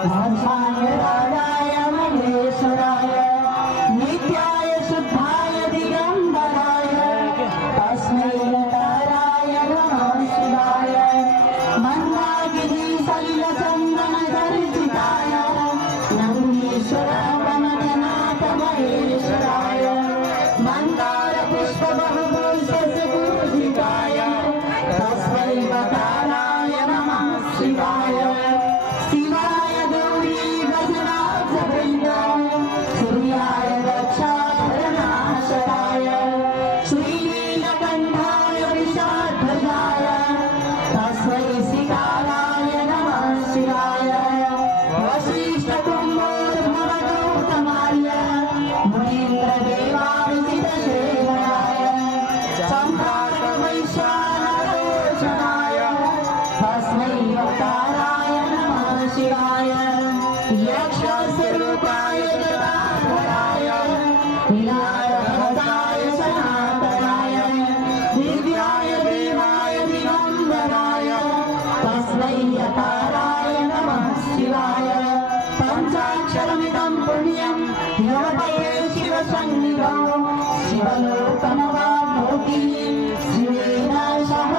भस्माय राजाय महेश्वराय नित्याय शुद्धाय दिगंबराय तस्मै नकाराय नमः शिवाय मंदाकिनी सलिल चंदन दर्शिताय नंदीश्वर वननाथ महेश्वराय मंदार पुष्प बहुभूषिताय तस्मै नकाराय नमः शिवाय शिवाय गौरी गजराज वृंदाय सूर्याय रक्षाधरनाशकाय श्रीनीलकंठाय वृषाध्वजाय तस्मै शिकाराय नमः शिवाय वसिष्ठकुम्भोर्भवगौतमाय मुनीन्द्रदेवाविजितशेखराय सम्राटवैश्वानरोचनाय तस्मै अवताराय नमः शिवाय यक्षस्वरूपाय जटाधराय लीलारहसाय सनातनाय दिव्याय देवाय दिगंबराय तस्मै अवताराय नमः शिवाय पंचाक्षरमिदं पुण्यं योपये शिवसन्निधौ शिवलोकमवाप्नोति शिवेन सह